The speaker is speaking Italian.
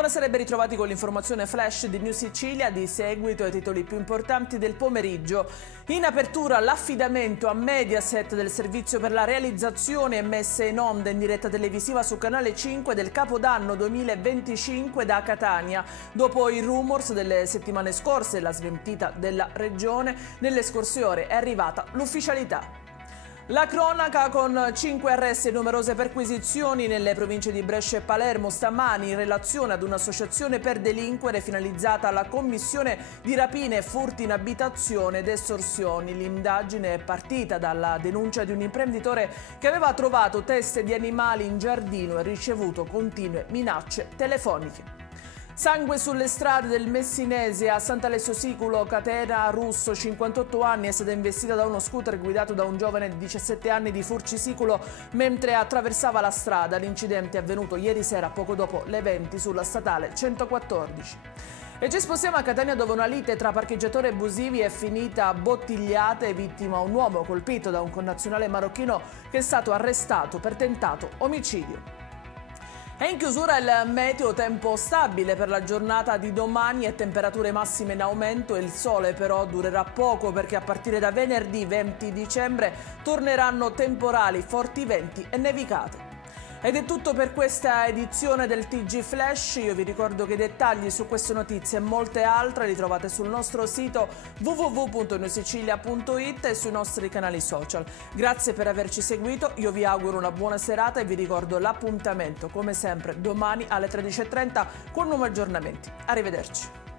Buonasera e ben ritrovati con l'informazione flash di News Sicilia, di seguito ai titoli più importanti del pomeriggio. In apertura l'affidamento a Mediaset del servizio per la realizzazione e messa in onda in diretta televisiva su Canale 5 del Capodanno 2025 da Catania. Dopo i rumors delle settimane scorse e la smentita della regione, nelle scorse ore è arrivata l'ufficialità. La cronaca con 5 arresti e numerose perquisizioni nelle province di Brescia e Palermo stamani in relazione ad un'associazione per delinquere finalizzata alla commissione di rapine e furti in abitazione ed estorsioni. L'indagine è partita dalla denuncia di un imprenditore che aveva trovato teste di animali in giardino e ricevuto continue minacce telefoniche. Sangue sulle strade del Messinese. A Sant'Alessio Siculo, Catena Russo, 58 anni, è stata investita da uno scooter guidato da un giovane di 17 anni di Furcisiculo mentre attraversava la strada. L'incidente è avvenuto ieri sera poco dopo le 20 sulla statale 114. E ci spostiamo a Catania, dove una lite tra parcheggiatori abusivi è finita a bottigliate, vittima un uomo colpito da un connazionale marocchino che è stato arrestato per tentato omicidio. È in chiusura il meteo, tempo stabile per la giornata di domani e temperature massime in aumento. Il sole però durerà poco perché a partire da venerdì 20 dicembre torneranno temporali, forti venti e nevicate. Ed è tutto per questa edizione del TG Flash. Io vi ricordo che i dettagli su queste notizie e molte altre li trovate sul nostro sito www.newsicilia.it e sui nostri canali social. Grazie per averci seguito, io vi auguro una buona serata e vi ricordo l'appuntamento come sempre domani alle 13:30 con nuovi aggiornamenti. Arrivederci.